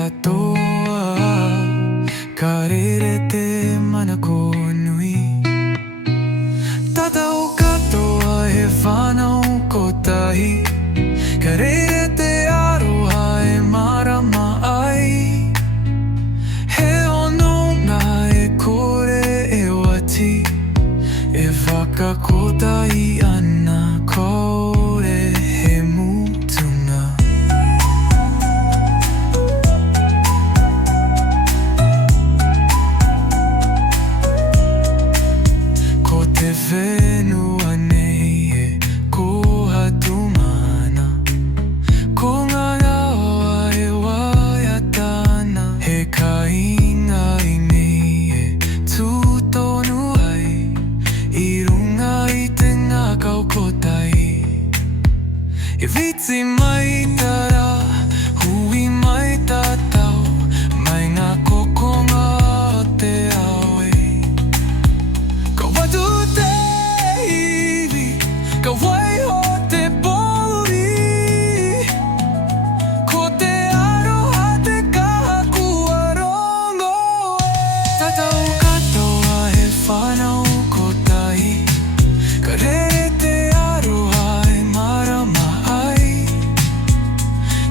katoa ka rere te mana ko nui. Tata o katoa he whanau ko tahi, ka rere te aroha e marama ai. He ono ngā e kore e wati, e whakakotai ana kore he mutunga. Ko te whenua nei e koha tumana, ko ngā awa e waia tāna. He kainga i nei e tūtonu ai, i runga i te ngākau kotai. E viti mai tara, hui mai tātau, mai ngā kokonga o te awe. Ka watu te iwi, ka waiho te pōuri, ko te aroha te kaha kua rongo e. Tata o katoa he whanau ko tahi, ka rere te aroha e marama ai.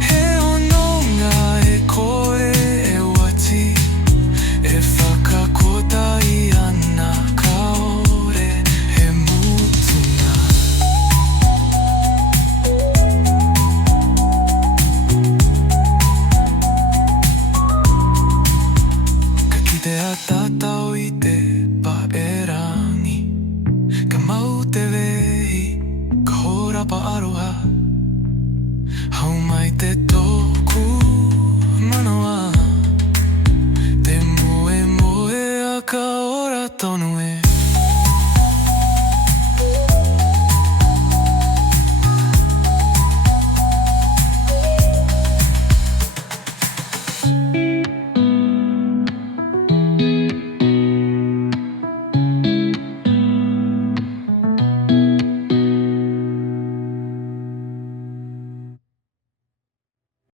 He ono ngā e kore e wati, e whakakotai ana kaore he mutunga. Ka kitea tātau i te paerangi, ka mau te wehi, ka horapa aroha, hau mai te tōku manawa, te moe moe a ka ora tonu e.